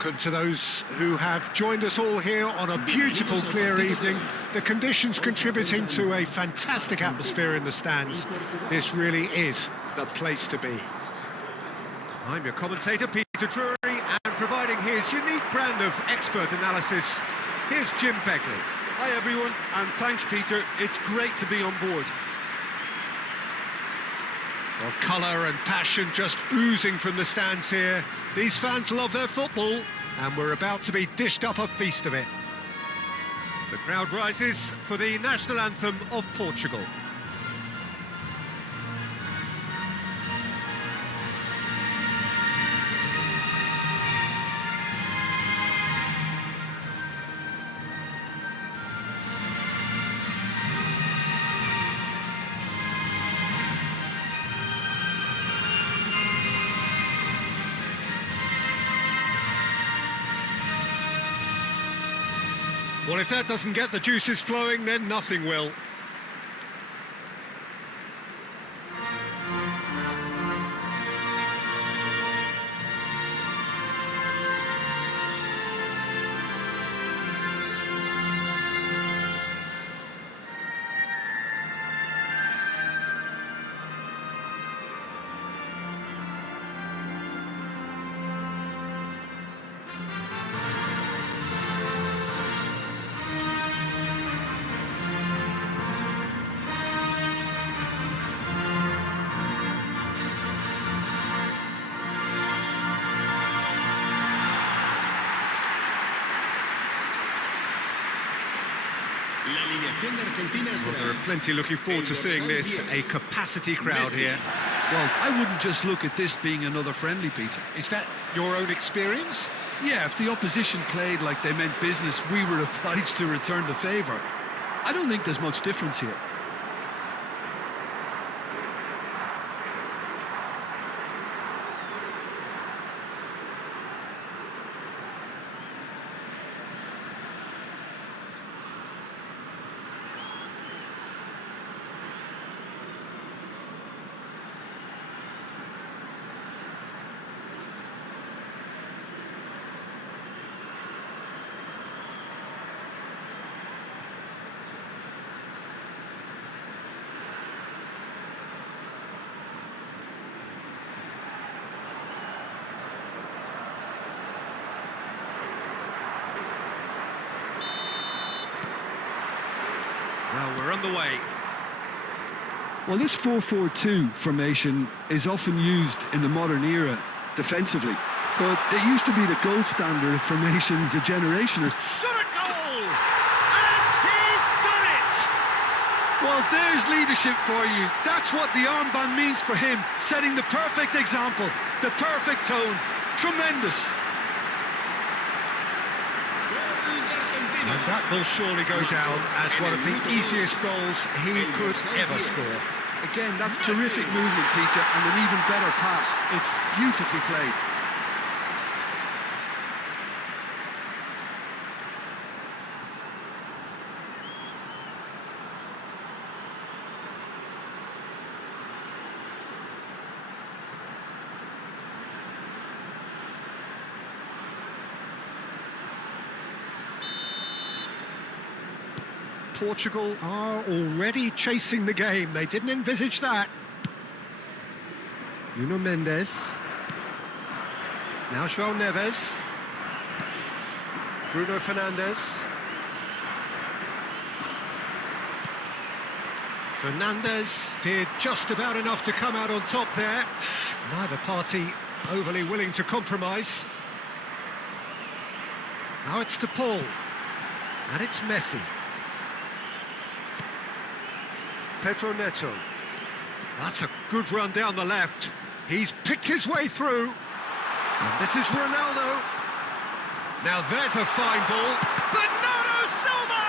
welcome to those who have joined us all here on a beautiful, clear evening. The conditions contributing to a fantastic atmosphere in the stands. This really is the place to be. I'm your commentator, Peter Drury, and providing his unique brand of expert analysis, here's Jim Begley. Hi everyone, and thanks Peter, it's great to be on board. Well, colour and passion just oozing from the stands here. These fans love their football, and we're about to be dished up a feast of it. The crowd rises for the national anthem of Portugal. Well, if that doesn't get the juices flowing, then nothing will. Well, there are plenty looking forward to seeing this, a capacity crowd here. Well, I wouldn't just look at this being another friendly, Peter. Is that your own experience? Yeah, if the opposition played like they meant business, we were obliged to return the favour. I don't think there's much difference here. Well, we're on the way. Well, this 4-4-2 formation is often used in the modern era defensively, but it used to be the gold standard of formations a generation or... Shot a goal! And he's done it! Well, there's leadership for you. That's what the armband means for him, setting the perfect example, the perfect tone. Tremendous. And that will surely go down as one of the easiest goals he could ever score. Again, that's terrific movement, Peter, and an even better pass. It's beautifully played. Portugal are already chasing the game. They didn't envisage that. Nuno Mendes. Now João Neves. Bruno Fernandes. Fernandes did just about enough to come out on top there. Neither party overly willing to compromise. Now it's to Paul. And it's Messi. Pedro Neto. That's a good run down the left. He's picked his way through. And this is Ronaldo. Now there's a fine ball. Bernardo Silva!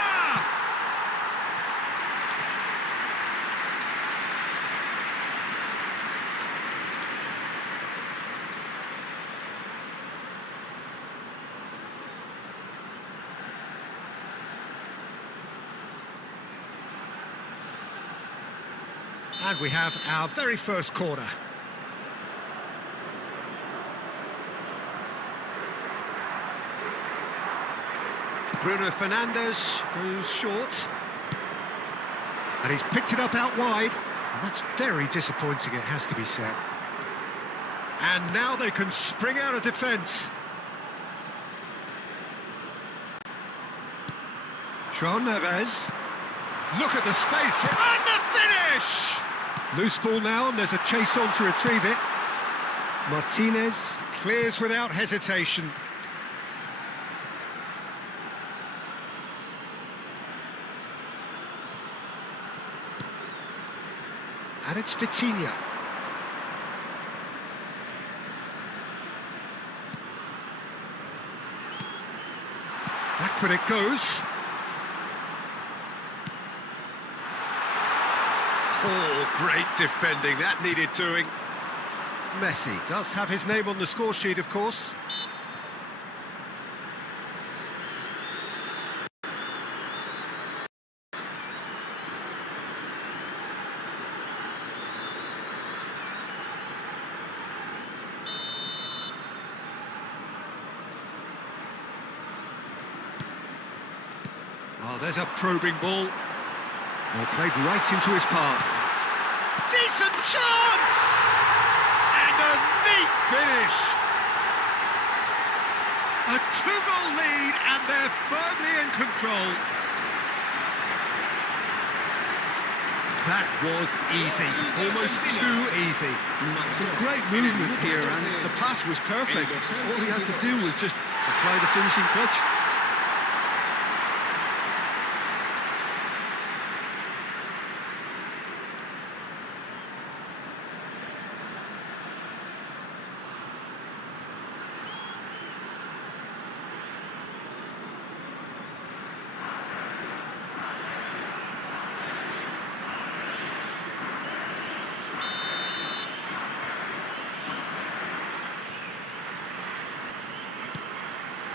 And we have our very first corner. Bruno Fernandes goes short. And he's picked it up out wide. And that's very disappointing, it has to be said. And now they can spring out of defence. João Neves. Look at the space. And the finish! Loose ball now, and there's a chase on to retrieve it. Martinez clears without hesitation. And it's Vitinha. Back when it goes. Oh, great defending, that needed doing. Messi does have his name on the score sheet, of course. Oh, there's a probing ball. Well, played right into his path. Decent chance! And a neat finish! A two-goal lead, and they're firmly in control. That was easy, almost too easy. Some great movement here, and the pass was perfect. All he had to do was just apply the finishing touch.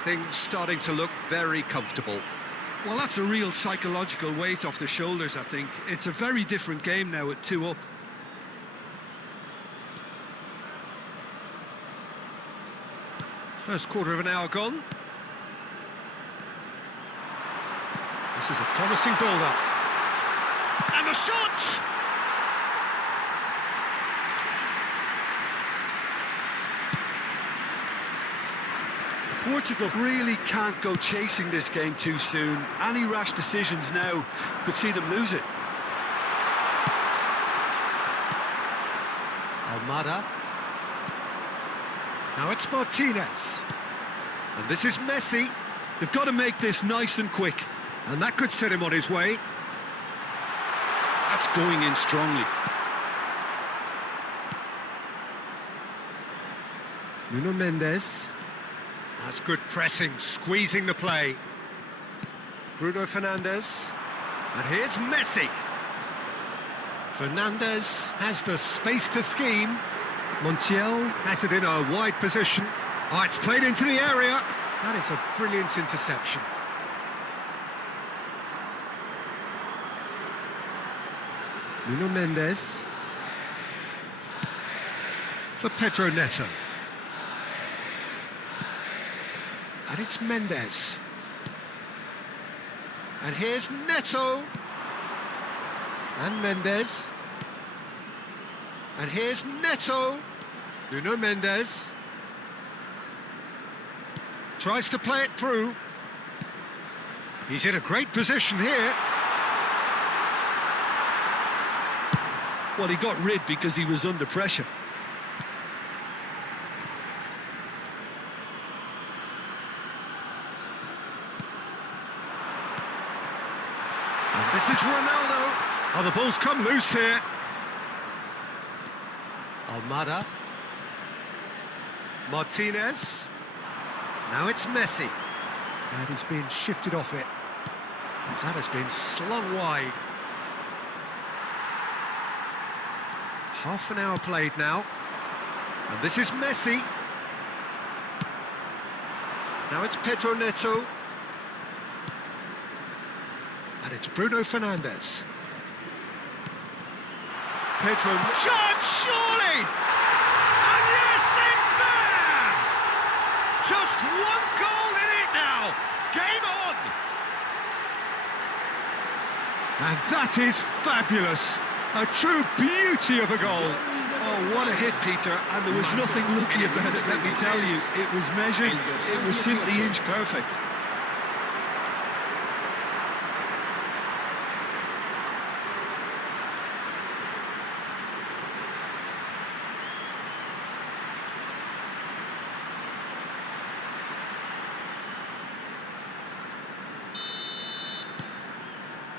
Things starting to look very comfortable. Well, that's a real psychological weight off the shoulders, I think. It's a very different game now at 2 up. First quarter of an hour gone. This is a promising build-up. And the shot! Portugal really can't go chasing this game too soon. Any rash decisions now could see them lose it. Almada. Now it's Martinez. And this is Messi. They've got to make this nice and quick. And that could set him on his way. That's going in strongly. Nuno Mendes. That's good pressing, squeezing the play. Bruno Fernandes. And here's Messi. Fernandes has the space to scheme. Montiel has it in a wide position. Oh, it's played into the area. That is a brilliant interception. Nuno Mendes. For Pedro Neto. And it's Mendes. And here's Neto. And Mendes. And here's Neto. Nuno Mendes. Tries to play it through. He's in a great position here. Well, he got rid because he was under pressure. This is Ronaldo. Oh, the ball's come loose here. Almada. Martinez. Now it's Messi. And he's been shifted off it. That has been slung wide. Half an hour played now. And this is Messi. Now it's Pedro Neto. And it's Bruno Fernandes. Pedro... Shot, surely! And yes, it's there! Just one goal in it now! Game on! And that is fabulous. A true beauty of a goal. Oh, what a hit, Peter. And there was nothing lucky about it, let me tell you. It was measured, it was simply inch perfect.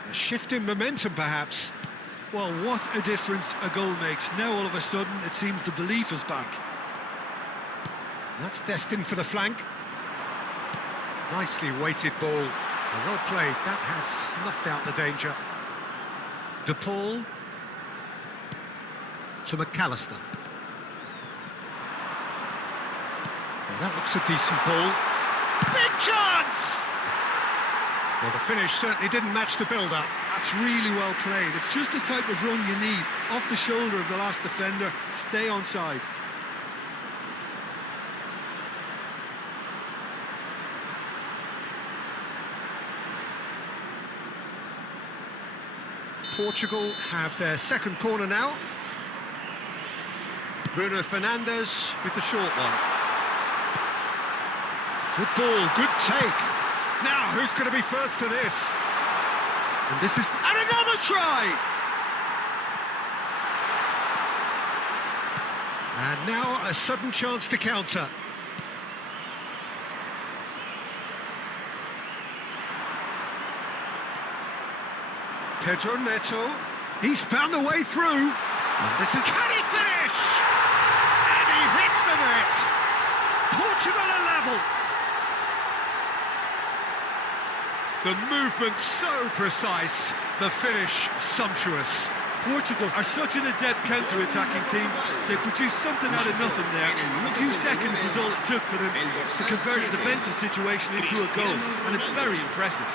A shift in momentum, perhaps. Well, what a difference a goal makes. Now, all of a sudden, it seems the belief is back. That's destined for the flank. Nicely weighted ball. Well played. That has snuffed out the danger. De Paul to McAllister. Well, that looks a decent ball. Big chance! Well, the finish certainly didn't match the build-up. That's really well played. It's just the type of run you need. Off the shoulder of the last defender, stay onside. Portugal have their second corner now. Bruno Fernandes with the short one. Good ball, good take. Now, who's going to be first to this? And this is... And another try! And now a sudden chance to counter. Pedro Neto. He's found a way through. And this is... Can he finish? And he hits the net. Portugal are level. The movement so precise, the finish sumptuous. Portugal are such an adept counter-attacking team. They produced something out of nothing there. A few seconds was all it took for them to convert a defensive situation into a goal, and it's very impressive.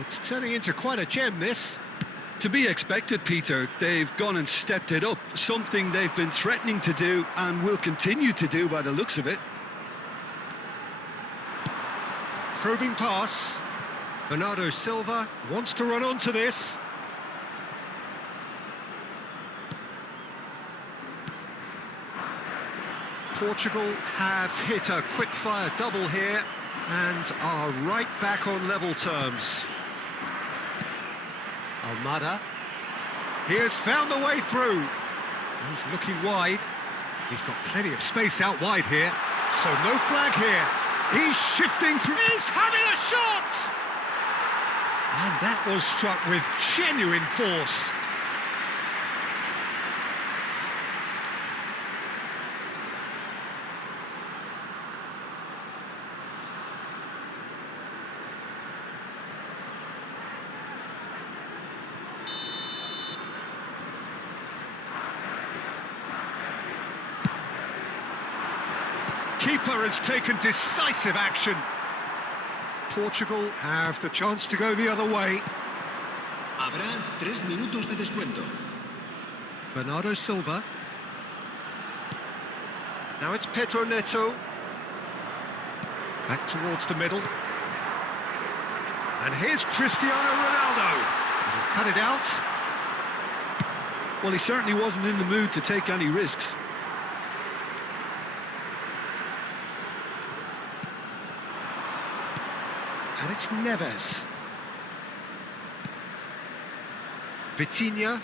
It's turning into quite a gem, this. To be expected, Peter. They've gone and stepped it up, something they've been threatening to do and will continue to do by the looks of it. Probing pass. Bernardo Silva wants to run onto this. Portugal have hit a quick-fire double here and are right back on level terms. Almada. He has found the way through. He's looking wide. He's got plenty of space out wide here. So no flag here. He's shifting through. He's having a shot! And that was struck with genuine force. Keeper has taken decisive action. Portugal have the chance to go the other way. Habrá 3 minutos de descuento. Bernardo Silva. Now it's Pedro Neto. Back towards the middle. And here's Cristiano Ronaldo. He's cut it out. Well, he certainly wasn't in the mood to take any risks. And it's Neves. Vitinha.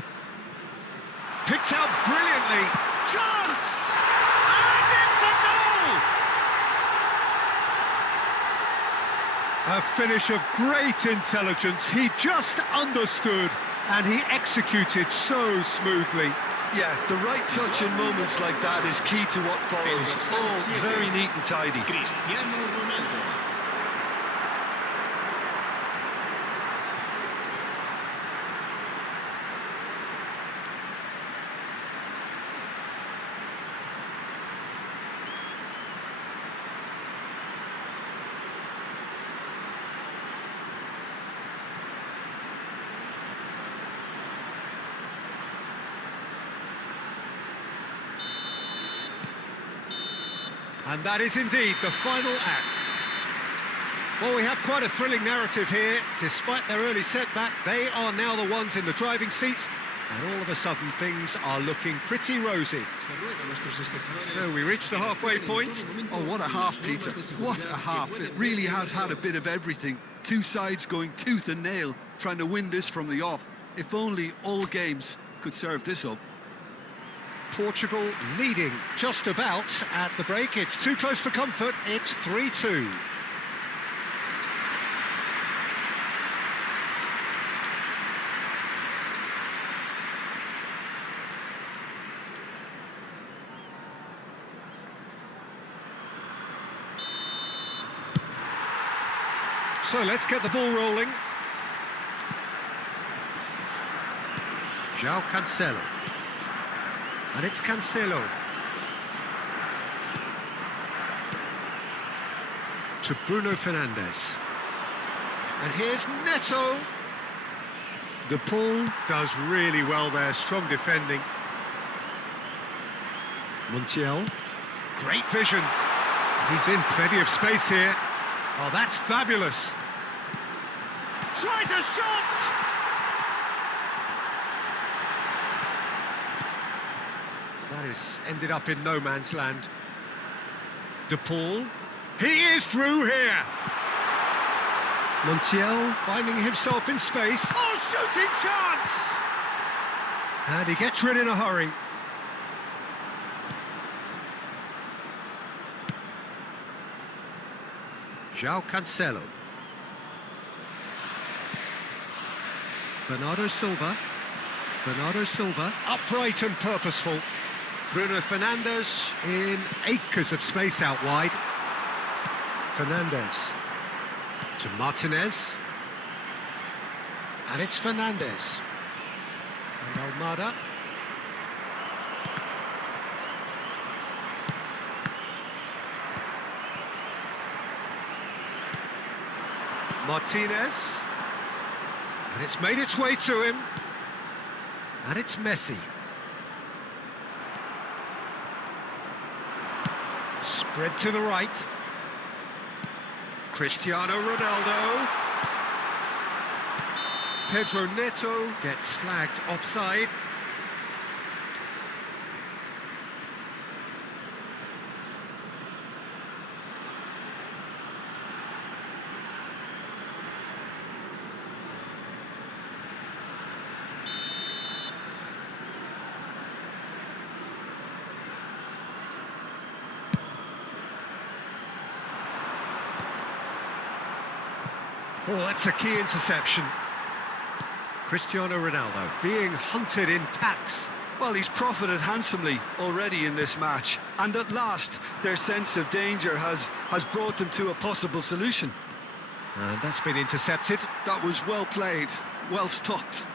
Picked out brilliantly. Chance! And it's a goal! A finish of great intelligence. He just understood and he executed so smoothly. Yeah, the right touch in moments like that is key to what follows. All very neat and tidy. Cristiano Ronaldo. And that is indeed the final act. Well, we have quite a thrilling narrative here. Despite their early setback, they are now the ones in the driving seats, and all of a sudden things are looking pretty rosy. So we reached the halfway point. Oh, what a half, Peter. What a half. It really has had a bit of everything. Two sides going tooth and nail, trying to win this from the off. If only all games could serve this up. Portugal leading just about at the break. It's too close for comfort. It's 3-2. So let's get the ball rolling. João Cancelo. And it's Cancelo. To Bruno Fernandes. And here's Neto. The pull does really well there, strong defending. Montiel. Great vision. He's in plenty of space here. Oh, that's fabulous. Tries a shot! That is ended up in no man's land. De Paul. He is through here. Montiel finding himself in space. Oh, shooting chance! And he gets rid in a hurry. João Cancelo. Bernardo Silva. Upright and purposeful. Bruno Fernandes in acres of space out wide. Fernandes to Martinez. And it's Fernandes. And Almada. Martinez. And it's made its way to him. And it's Messi. Spread to the right. Cristiano Ronaldo. Pedro Neto gets flagged offside. Oh, that's a key interception. Cristiano Ronaldo being hunted in packs. Well, he's profited handsomely already in this match, and at last their sense of danger has brought them to a possible solution. And that's been intercepted. That was well played, well stopped.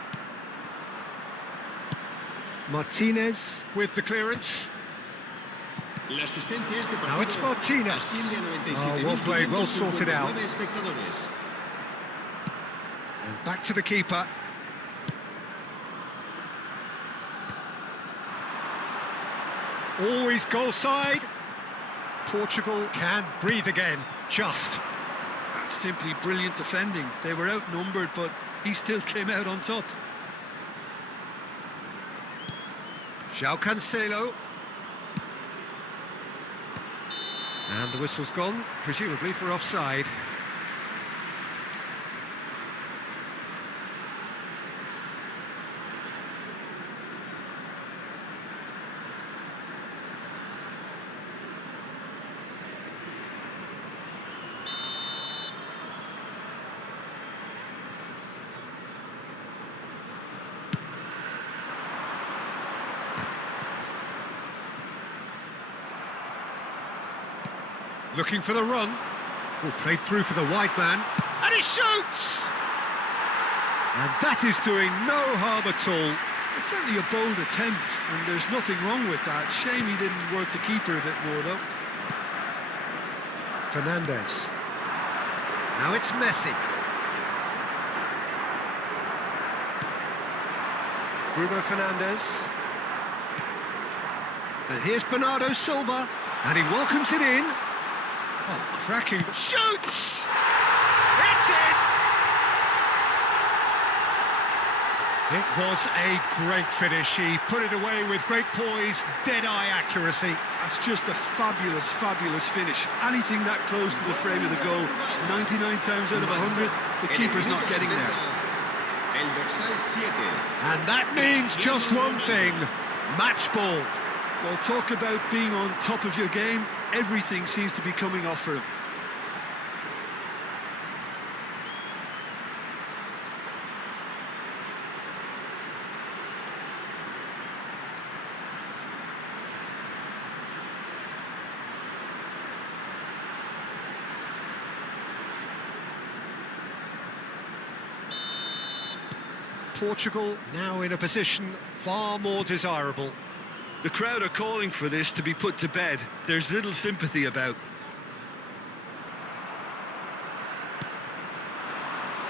Martinez with the clearance. Now it's Martinez. Oh, well played, well sorted out. And back to the keeper. Always goal side. Portugal can breathe again, just. That's simply brilliant defending. They were outnumbered, but he still came out on top. João Cancelo. And the whistle's gone, presumably for offside. Looking for the run. Oh, played through for the wide man. And he shoots! And that is doing no harm at all. It's certainly a bold attempt, and there's nothing wrong with that. Shame he didn't work the keeper a bit more, though. Fernandes. Now it's Messi. Bruno Fernandes. And here's Bernardo Silva, and he welcomes it in. Oh, cracking. Shoots! It's in! It was a great finish. He put it away with great poise, dead-eye accuracy. That's just a fabulous, fabulous finish. Anything that close to the frame of the goal, 99 times out of 100, the keeper's not getting there. And that means just one thing, match ball. Well, talk about being on top of your game. Everything seems to be coming off for him. Portugal now in a position far more desirable. The crowd are calling for this to be put to bed. There's little sympathy about.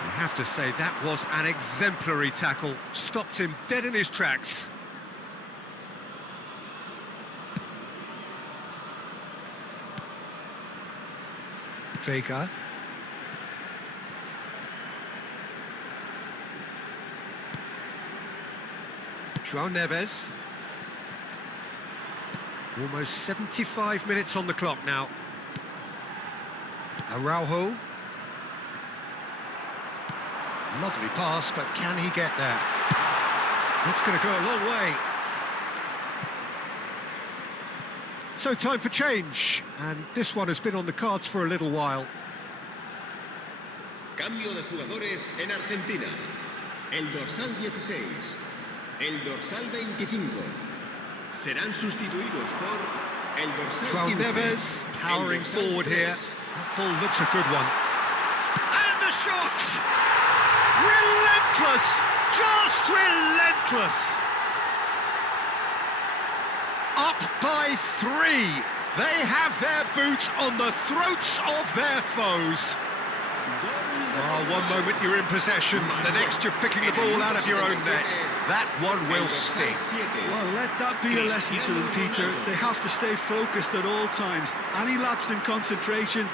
You have to say that was an exemplary tackle. Stopped him dead in his tracks. Vega. João Neves. Almost 75 minutes on the clock now. Araujo. Lovely pass, but can he get there? That's going to go a long way. So time for change, and this one has been on the cards for a little while. Cambio de jugadores en Argentina. El dorsal 16. El dorsal 25. Serán sustituidos por el dorsal João 15. Neves powering forward here. That ball looks a good one. And the shot! Relentless! Just relentless! Up by 3. They have their boots on the throats of their foes. Oh, one moment you're in possession, the next you're picking the ball out of your own net. That one will sting. Well, let that be a lesson to them, Peter. They have to stay focused at all times. Any lapse in concentration,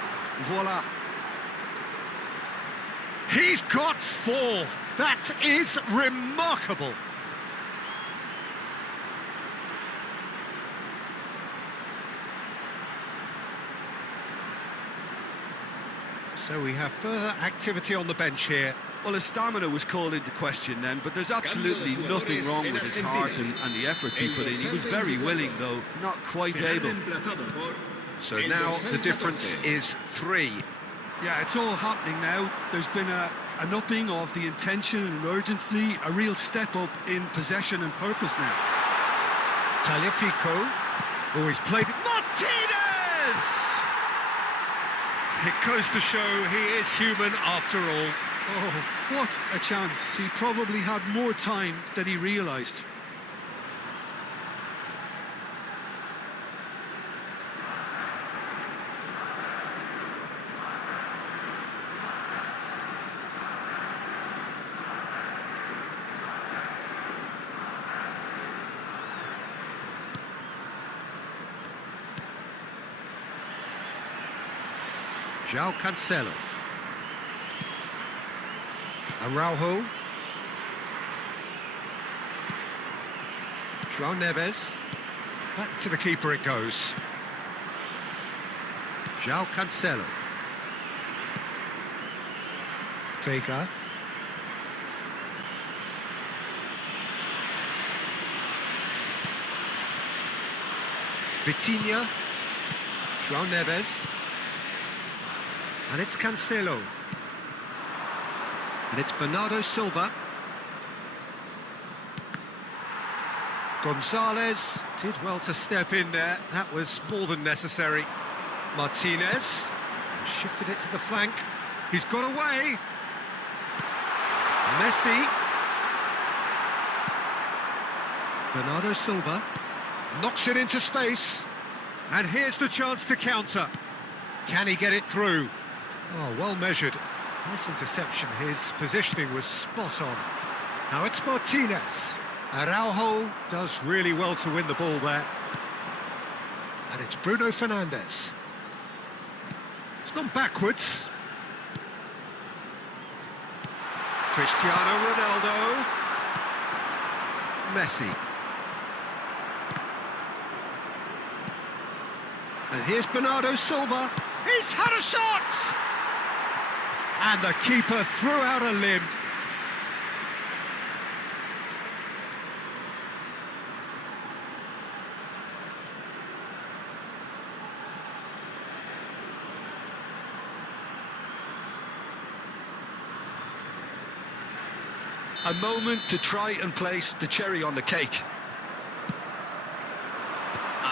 voila. He's got 4. That is remarkable. So we have further activity on the bench here. Well, his stamina was called into question then, but there's absolutely nothing wrong with his heart and the efforts he put in. He was very willing, though, not quite able. So now the difference is 3. Yeah, it's all happening now. There's been an upping of the intention and urgency, a real step up in possession and purpose now. Tagliafico. Oh, he's played it. Martinez! It goes to show he is human after all. Oh, what a chance. He probably had more time than he realised. João Cancelo. Araujo. João Neves. Back to the keeper it goes. João Cancelo. Vega. Vitinha. João Neves. And it's Cancelo. And it's Bernardo Silva. Gonzalez did well to step in there. That was more than necessary. Martinez shifted it to the flank. He's got away. Messi. Bernardo Silva knocks it into space. And here's the chance to counter. Can he get it through? Oh, well measured. Nice interception. His positioning was spot on. Now it's Martinez. Araujo does really well to win the ball there. And it's Bruno Fernandes. It's gone backwards. Cristiano Ronaldo. Messi. And here's Bernardo Silva. He's had a shot! And the keeper threw out a limb. A moment to try and place the cherry on the cake.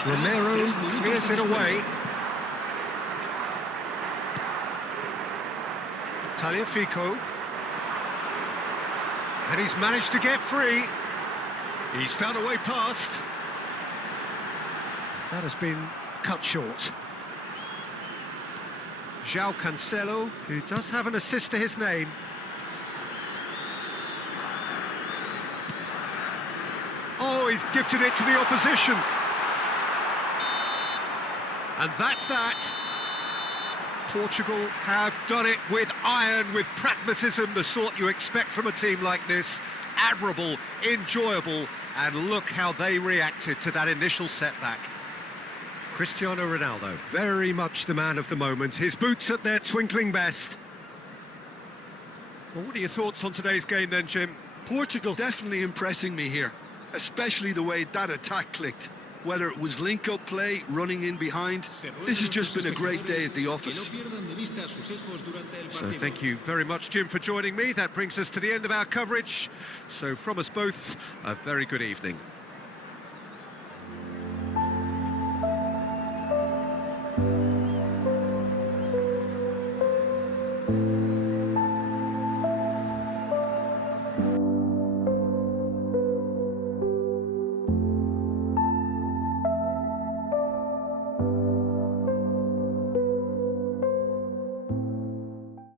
Romero clears it away. Tagliafico. And he's managed to get free. He's found a way past. That has been cut short. João Cancelo, who does have an assist to his name. Oh, he's gifted it to the opposition. And that's that. Portugal have done it with iron, with pragmatism, the sort you expect from a team like this. Admirable, enjoyable, and look how they reacted to that initial setback. Cristiano Ronaldo, very much the man of the moment. His boots at their twinkling best. Well, what are your thoughts on today's game then, Jim? Portugal definitely impressing me here, especially the way that attack clicked. Whether it was link-up play, running in behind, this has just been a great day at the office. So thank you very much, Jim, for joining me. That brings us to the end of our coverage. So from us both, a very good evening.